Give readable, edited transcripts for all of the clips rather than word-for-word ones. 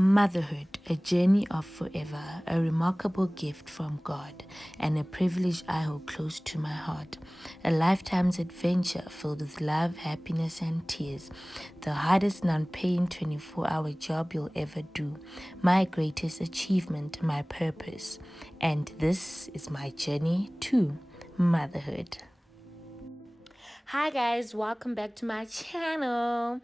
Motherhood, a journey of forever, a remarkable gift from God, and a privilege I hold close to my heart. A lifetime's adventure filled with love, happiness, and tears. The hardest non-paying 24-hour job you'll ever do. My greatest achievement, my purpose. And this is my journey to motherhood. Hi guys, welcome back to my channel.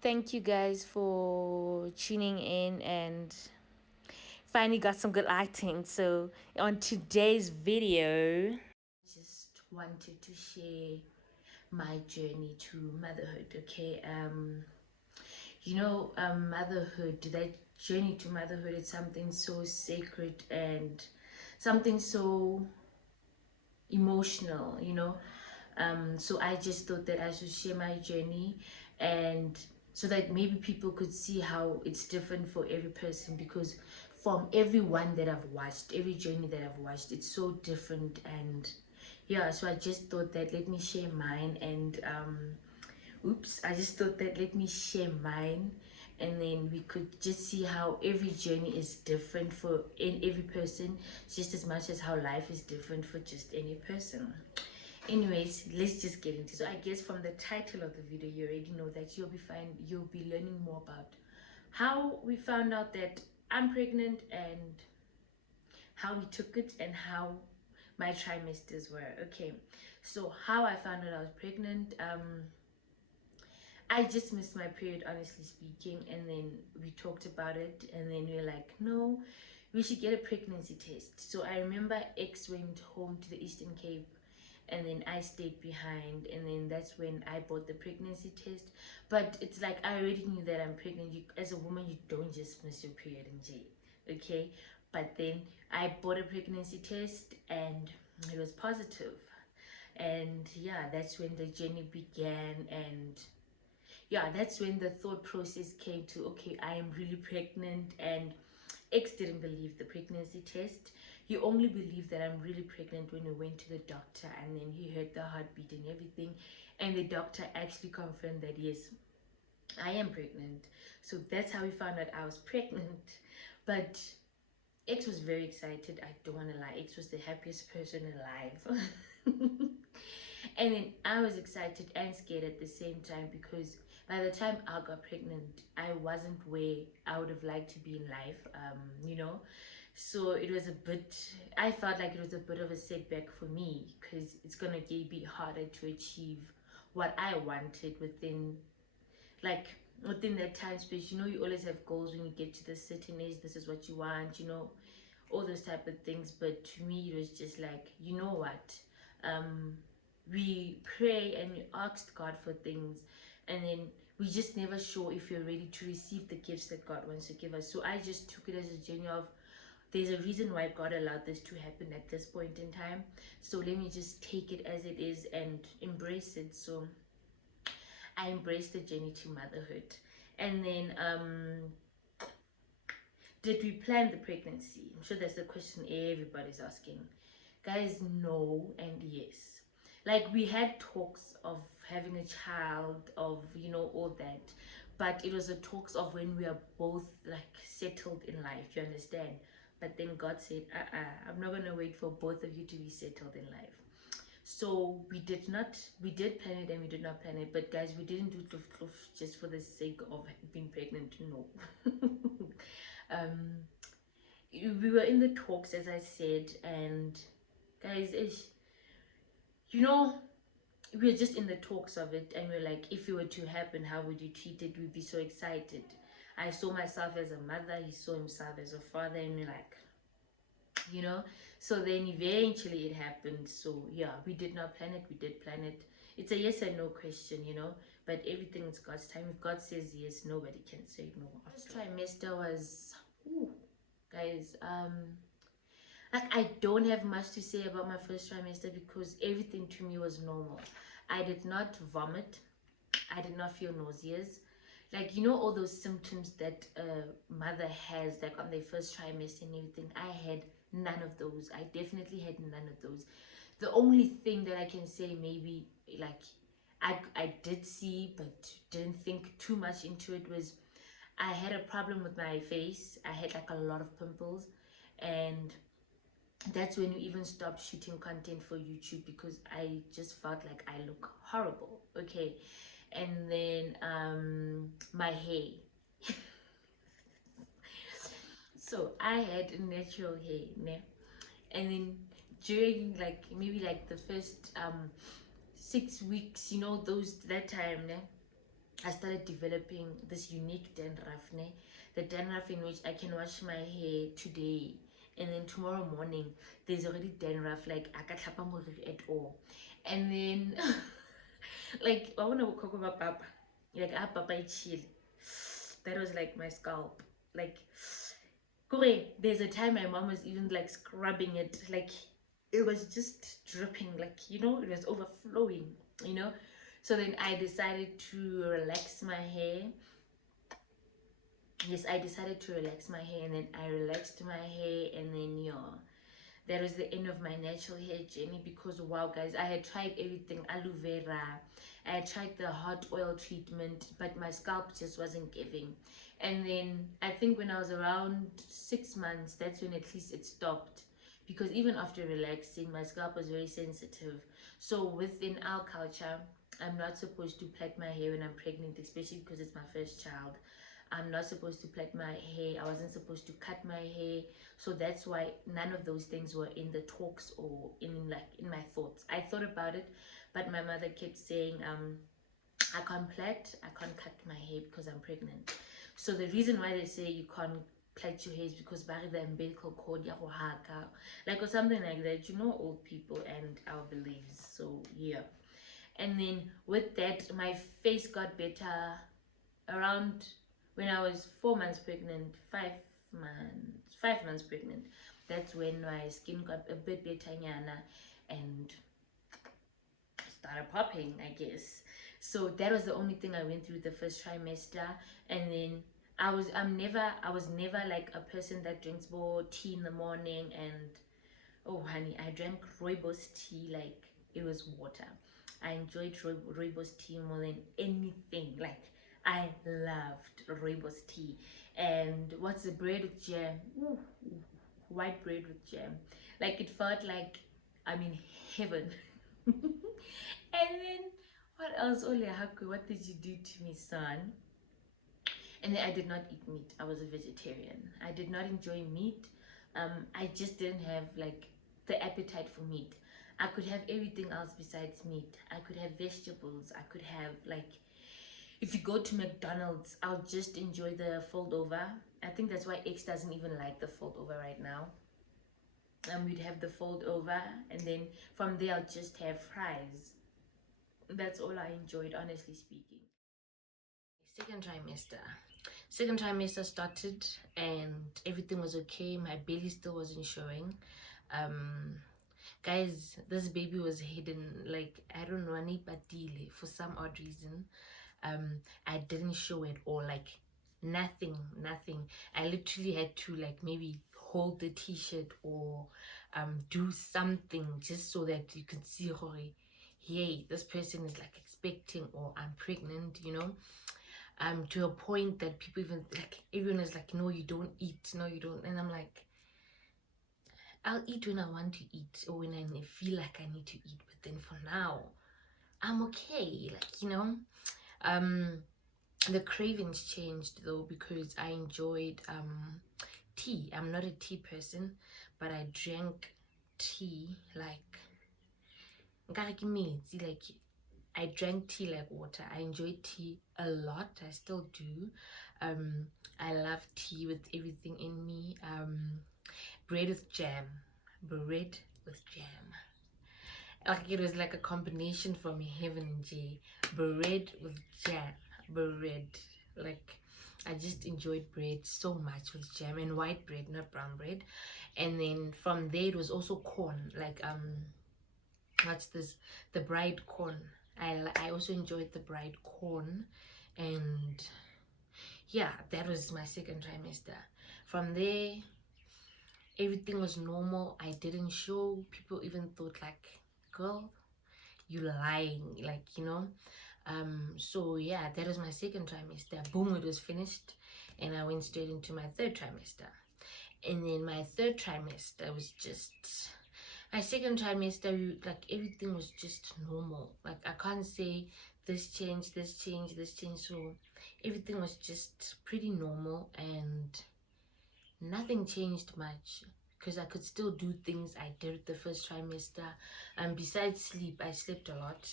Thank you guys for tuning in and finally got some good lighting. So on today's video, just wanted to share my journey to motherhood. Okay, motherhood, that journey to motherhood is something so sacred and something so emotional, so I just thought that I should share my journey, and so that maybe people could see how it's different for every person, because from everyone that I've watched, every journey that I've watched, it's so different. And yeah, so I just thought that let me share mine. And I just thought that let me share mine, and then we could just see how every journey is different for in every person, just as much as how life is different for just any person. Anyways, let's just get into it. So I guess from the title of the video, you already know that you'll be learning more about how we found out that I'm pregnant, and how we took it, and how my trimesters were. Okay, so how I found out I was pregnant. I just missed my period, honestly speaking, and then we talked about it, and then we were like, no, we should get a pregnancy test. So I remember X went home to the Eastern Cape, and then I stayed behind, and then that's when I bought the pregnancy test. But it's like I already knew that I'm pregnant. As a woman, you don't just miss your period in jail, okay? But then I bought a pregnancy test, and it was positive. And yeah, that's when the journey began. And yeah, that's when the thought process came to, okay, I am really pregnant. And X didn't believe the pregnancy test. He only believed that I'm really pregnant when we went to the doctor, and then he heard the heartbeat and everything, and the doctor actually confirmed that yes, I am pregnant. So that's how we found out I was pregnant. But X was very excited. I don't want to lie, X was the happiest person alive. And then I was excited and scared at the same time, because by the time I got pregnant, I wasn't where I would have liked to be in life, So it was a bit, I felt like it was a bit of a setback for me, because it's gonna be harder to achieve what I wanted like, within that time space. You always have goals when you get to this certain age. This is what you want, all those type of things. But to me, it was just like, you know what? Um, we pray and we asked God for things, and then we just never sure if you're ready to receive the gifts that God wants to give us. So I just took it as a journey of, there's a reason why God allowed this to happen at this point in time. So let me just take it as it is and embrace it. So I embraced the journey to motherhood. And then did we plan the pregnancy? I'm sure that's the question everybody's asking. Guys, no and yes. Like, we had talks of having a child, of all that, but it was a talks of when we are both like settled in life, you understand? But then God said, I'm not gonna wait for both of you to be settled in life. So we did plan it, and we did not plan it. But guys, we didn't do it just for the sake of being pregnant. No. um we were in the talks, as I said. And guys, you know we were just in the talks of it, and we're like, if it were to happen, how would you treat it? We'd be so excited. I saw myself as a mother, he saw himself as a father, and we're like, so then eventually it happened. So yeah, we did not plan it, we did plan it. It's a yes and no question, but everything is God's time. If God says yes, nobody can say no. First trimester was, ooh, guys, like, I don't have much to say about my first trimester, because everything to me was normal. I did not vomit, I did not feel nauseous. Like, all those symptoms that a mother has, like on their first trimester and everything. I had none of those. I definitely had none of those. The only thing that I can say, maybe, like, I did see but didn't think too much into it, was I had a problem with my face. I had like a lot of pimples, and that's when we even stopped shooting content for YouTube because I just felt like I look horrible. Okay, and then my hair. So I had natural hair, ne? And then during like maybe like the first 6 weeks, you know, that time, ne? I started developing this unique dandruff, ne? The dandruff in which I can wash my hair today, and then tomorrow morning there's already dandruff, like I can't tap at all. And then like I wanna talk about papa, like I papa chill. That was like my scalp, like Kore, there's a time my mom was even like scrubbing it, like it was just dripping, like you know, it was overflowing, you know. So then I decided to relax my hair. Yes, I decided to relax my hair, and then I relaxed my hair, and then yeah, that was the end of my natural hair journey. Because wow, guys, I had tried everything, aloe vera, I had tried the hot oil treatment, but my scalp just wasn't giving. And then I think when I was around 6 months, that's when at least it stopped, because even after relaxing, my scalp was very sensitive. So within our culture, I'm not supposed to plait my hair when I'm pregnant, especially because it's my first child. I'm not supposed to plait my hair. I wasn't supposed to cut my hair. So that's why none of those things were in the talks or in my thoughts. I thought about it, but my mother kept saying, I can't plait, I can't cut my hair because I'm pregnant. So the reason why they say you can't plait your hair is because by the umbilical cord ya go haka, like or something like that. You know, old people and our beliefs. So yeah. And then with that, my face got better around when I was 4 months pregnant, 5 months pregnant. That's when my skin got a bit better, and started popping, I guess. So that was the only thing I went through the first trimester. And then I was never like a person that drinks more tea in the morning. And oh honey, I drank rooibos tea like it was water. I enjoyed rooibos tea more than anything. Like I loved rooibos tea. And what's the bread with jam? Ooh, white bread with jam. Like it felt like I'm in heaven. And then what else? Ole Haku, what did you do to me, son? And then I did not eat meat. I was a vegetarian. I did not enjoy meat. I just didn't have like the appetite for meat. I could have everything else besides meat. I could have vegetables. I could have like, if you go to McDonald's, I'll just enjoy the fold over. I think that's why X doesn't even like the fold over right now. We'd have the fold over, and then from there I'll just have fries. That's all I enjoyed, honestly speaking. Second trimester. Second trimester started and everything was okay. My belly still wasn't showing. Um, guys, this baby was hidden. Like I don't know, for some odd reason. I didn't show at all. Like nothing. I literally had to like maybe hold the t-shirt or do something just so that you could see, hey, this person is like expecting or I'm pregnant, you know. To a point that people even like everyone is like, no, you don't eat, no, you don't. And I'm like, I'll eat when I want to eat or when I feel like I need to eat, but then for now I'm okay, like, you know. The cravings changed though, because I enjoyed tea. I'm not a tea person, but I drank tea like I drank tea like water. I enjoy tea a lot. I still do. I love tea with everything in me. Bread with jam. Bread with jam. Like it was like a combination from heaven and J. Bread with jam. Bread. Like I just enjoyed bread so much with jam, and white bread, not brown bread. And then from there it was also corn. Like what's this? The bride corn. I also enjoyed the bride corn. And yeah, that was my second trimester. From there everything was normal. I didn't show. People even thought like, girl, you lying, like, you know. So yeah, that was my second trimester. Boom, it was finished. and I went straight into my third trimester. And then my third trimester was just, my second trimester, like everything was just normal. Like I can't say this changed, this changed, this changed. So everything was just pretty normal and nothing changed much, because I could still do things I did the first trimester. Besides sleep, I slept a lot.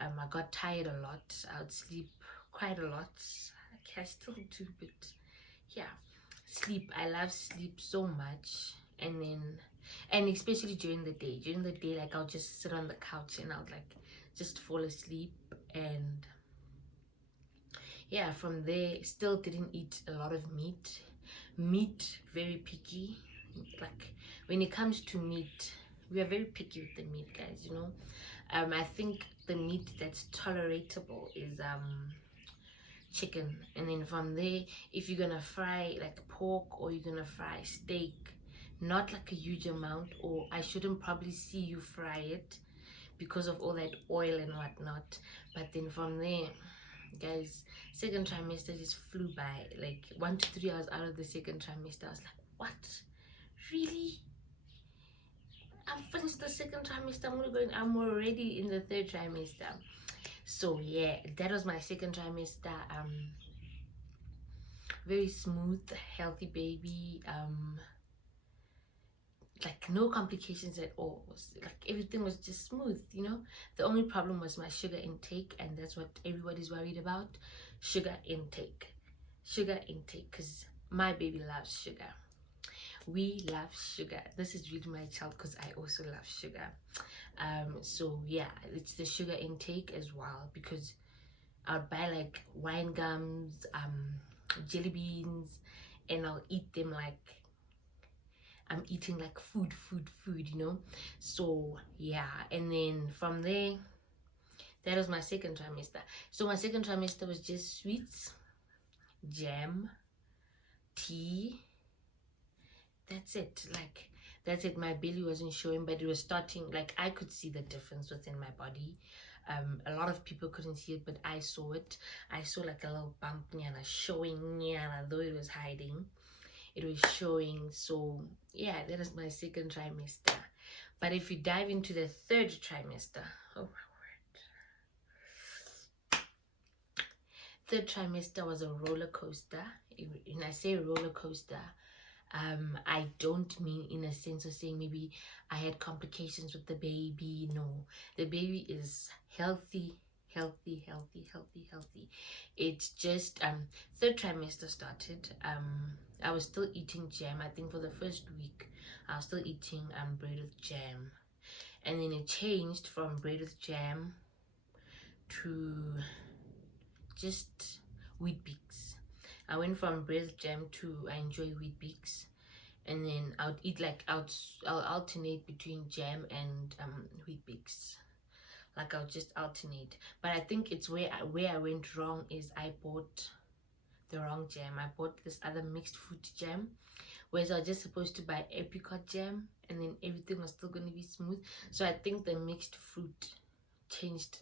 I got tired a lot. I would sleep quite a lot. I still do, but yeah, sleep. I love sleep so much. And especially during the day. During the day, like I'll just sit on the couch and I'll like just fall asleep. And yeah, from there, still didn't eat a lot of meat, very picky. Like when it comes to meat, we are very picky with the meat, guys, you know. I think the meat that's tolerable is chicken. And then from there, if you're gonna fry like pork or you're gonna fry steak, not like a huge amount, or I shouldn't probably see you fry it because of all that oil and whatnot. But then from there, guys, second trimester just flew by. Like 1 to 3 hours out of the second trimester, I was like, what, really? I'm finished the second trimester, I'm already in the third trimester. So yeah, that was my second trimester. Very smooth, healthy baby. Like no complications at all. Like everything was just smooth, you know. The only problem was my sugar intake, and that's what everybody's worried about. Sugar intake, because my baby loves sugar. We love sugar. This is really my child, because I also love sugar. So yeah, it's the sugar intake as well, because I'll buy like wine gums, jelly beans, and I'll eat them like I'm eating like food, you know. So yeah, and then from there, that was my second trimester. So my second trimester was just sweets, jam, tea. That's it. Like that's it. My belly wasn't showing, but it was starting. Like I could see the difference within my body. A lot of people couldn't see it, but I saw it. I saw like a little bump, showing, though it was hiding. It was showing. So yeah, that is my second trimester. But if you dive into the third trimester, oh my word, third trimester was a roller coaster. And I say roller coaster, I don't mean in a sense of saying maybe I had complications with the baby. No, the baby is healthy. It's just third trimester started. I was still eating jam. I think for the first week I was still eating bread with jam, and then it changed from bread with jam to just wheat bix. I went from bread with jam to I enjoy wheat bix, and then I would eat like I'll alternate between jam and wheat bix. Like I'll just alternate. But I think it's where I went wrong is I bought the wrong jam. I bought this other mixed fruit jam, whereas I was just supposed to buy apricot jam, and then everything was still going to be smooth. So I think the mixed fruit changed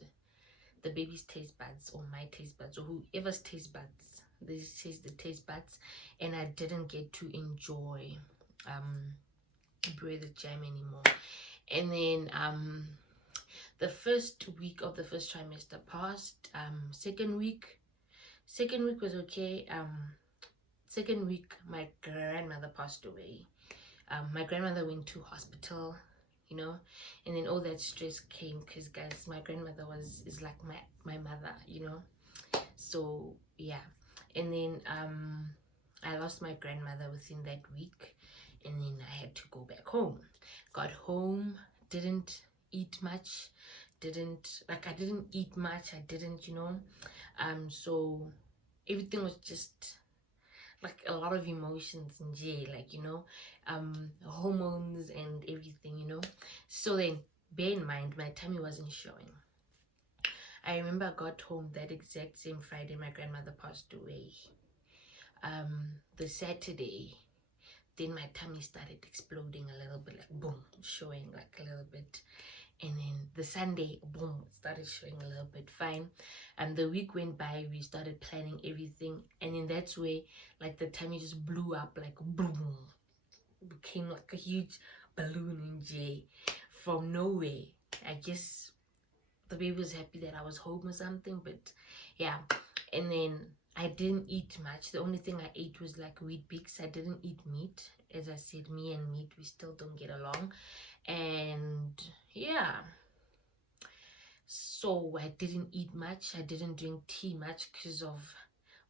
the baby's taste buds, or my taste buds, or whoever's taste buds. They changed the taste buds, and I didn't get to enjoy bread with jam anymore. And then the first week of the first trimester passed. Second week was okay. Second week my grandmother passed away. My grandmother went to hospital, you know, and then all that stress came because, guys, my grandmother is like my mother, you know. So yeah, and then I lost my grandmother within that week, and then I had to go back home. Got home, didn't eat much, I didn't eat much, I didn't, you know. So everything was just like a lot of emotions in jail, like, you know, hormones and everything, you know. So then bear in mind my tummy wasn't showing. I remember I got home that exact same Friday my grandmother passed away. The Saturday, then my tummy started exploding a little bit, like boom, showing like a little bit. And then the Sunday, boom, it started showing a little bit fine. And the week went by, we started planning everything. And then that's where, like, the tummy just blew up, like, boom. It became like a huge balloon in J from nowhere. I guess the baby was happy that I was home or something, but yeah. And then I didn't eat much. The only thing I ate was like wheat bix. I didn't eat meat. As I said, me and meat, we still don't get along. And yeah, so I didn't eat much. I didn't drink tea much because of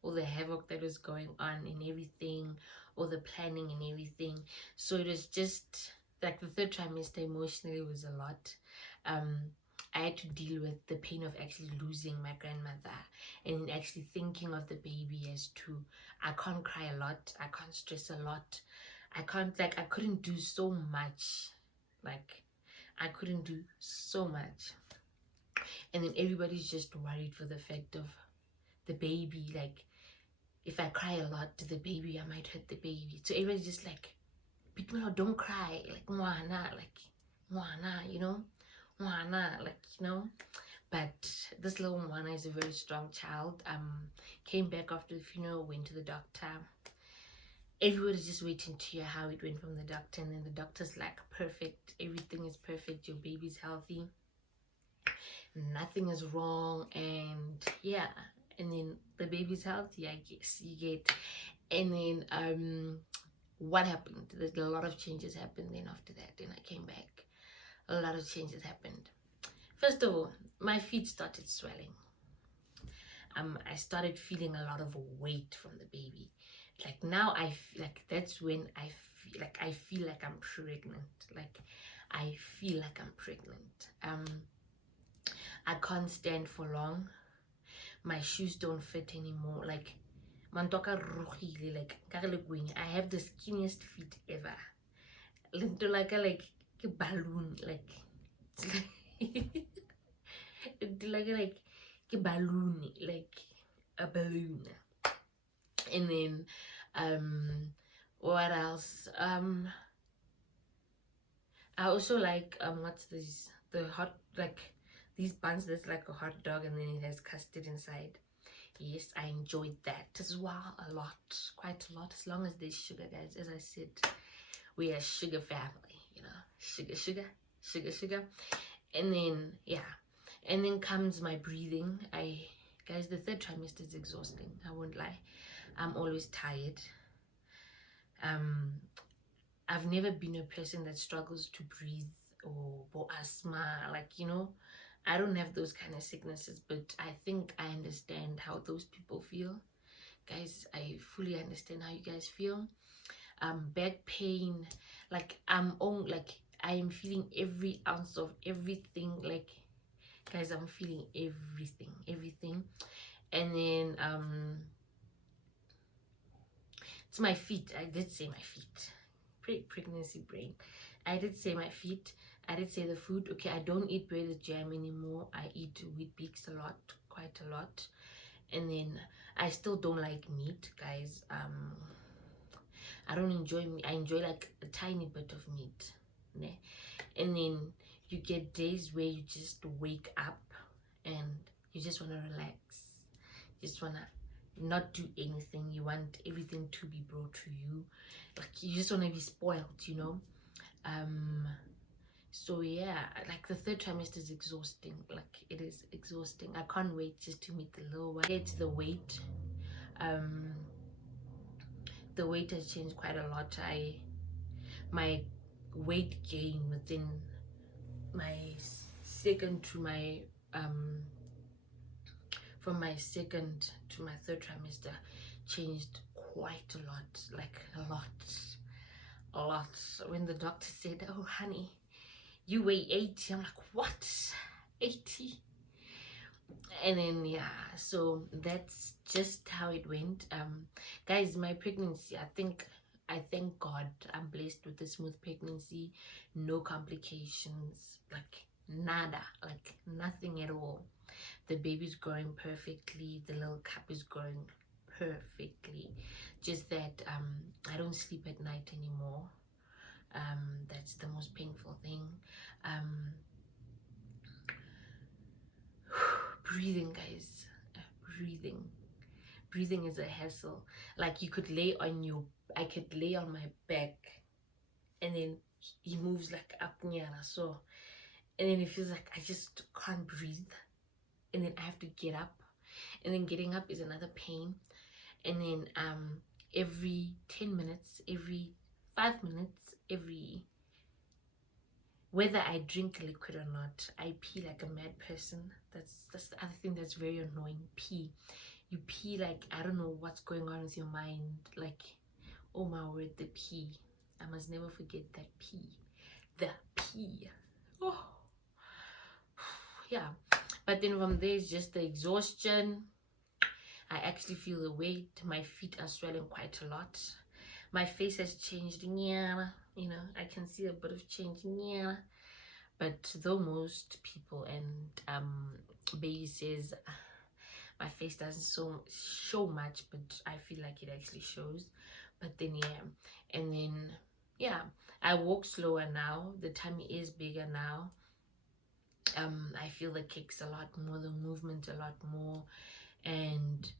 all the havoc that was going on and everything, all the planning and everything. So it was just like the third trimester emotionally was a lot. I had to deal with the pain of actually losing my grandmother and actually thinking of the baby as to I can't cry a lot, I can't stress a lot, I couldn't do so much. Like I couldn't do so much. And then everybody's just worried for the fact of the baby. Like if I cry a lot to the baby, I might hurt the baby. So everybody's just like, don't cry, like mwana, you know, mwana, like, you know. But this little mwana is a very strong child. Came back after the funeral, went to the doctor. Everybody's just waiting to hear how it went from the doctor, and then the doctor's like, perfect, everything is perfect, your baby's healthy, nothing is wrong, and yeah. And then the baby's healthy, I guess you get. And then what happened? There's a lot of changes happened then after that. Then I came back, a lot of changes happened. First of all, my feet started swelling. I started feeling a lot of weight from the baby. Like now I feel like that's when I feel like I'm pregnant. Like I feel like I'm pregnant. I can't stand for long. My shoes don't fit anymore. Like mantoka rugile, like I have the skinniest feet ever. Like a balloon, like like a balloon, like a balloon. And then what else? I also like what's this, the hot, like these buns that's like a hot dog and then it has custard inside. Yes, I enjoyed that as well a lot, quite a lot, as long as there's sugar, guys. As I said, we are a sugar family, you know, sugar. And then yeah, and then comes my breathing. Guys, the third trimester is exhausting, I won't lie. I'm always tired. I've never been a person that struggles to breathe or asthma, like, you know, I don't have those kind of sicknesses, but I think I understand how those people feel. Guys, I fully understand how you guys feel. Back pain, like I am feeling every ounce of everything. Like, guys, I'm feeling everything. And then it's my feet. I did say my feet. Pregnancy brain. I did say my feet. I did say the food. Okay, I don't eat bread with jam anymore. I eat wheat bix a lot, quite a lot. And then I still don't like meat, guys. I don't enjoy meat. I enjoy like a tiny bit of meat. Ne? And then you get days where you just wake up and you just want to relax. You just want to not do anything. You want everything to be brought to you. Like you just want to be spoiled, you know. So yeah, like the third trimester is exhausting. Like it is exhausting. I can't wait just to meet the little one. It's the weight. The weight has changed quite a lot. My weight gain within my second to my from my second to my third trimester changed quite a lot. Like a lot. When the doctor said, oh honey, you weigh 80, I'm like, what? 80? And then yeah, so that's just how it went. Guys, my pregnancy, I thank God I'm blessed with a smooth pregnancy, no complications, like nada, like nothing at all. The baby's growing perfectly, the little cup is growing perfectly. Just that I don't sleep at night anymore. That's the most painful thing. breathing, guys. Breathing is a hassle. Like, you could lay on your, I could lay on my back, and then he moves like up near, so, and then it feels like I just can't breathe, and then I have to get up, and then getting up is another pain, and then every 10 minutes, every 5 minutes, every, whether I drink liquid or not, I pee like a mad person. That's the other thing that's very annoying. Pee. You pee like, I don't know what's going on with your mind. Like, oh my word, the pee. I must never forget that pee. The pee. Oh. Yeah. But then from there is just the exhaustion. I actually feel the weight. My feet are swelling quite a lot. My face has changed. Yeah. You know, I can see a bit of change. Yeah. But though most people and baby says my face doesn't show much, but I feel like it actually shows. But then yeah, and then yeah, I walk slower now. The tummy is bigger now. I feel the kicks a lot more, the movement a lot more, and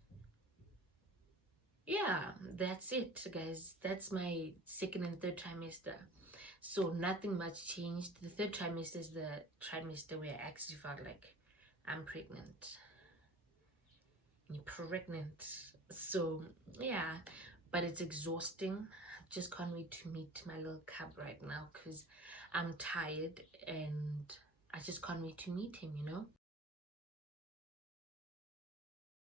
yeah, that's it, guys. That's my second and third trimester. So nothing much changed. The third trimester is the trimester where I actually felt like I'm pregnant. So yeah, but it's exhausting. I just can't wait to meet my little cub right now because I'm tired, and I just can't wait to meet him, you know.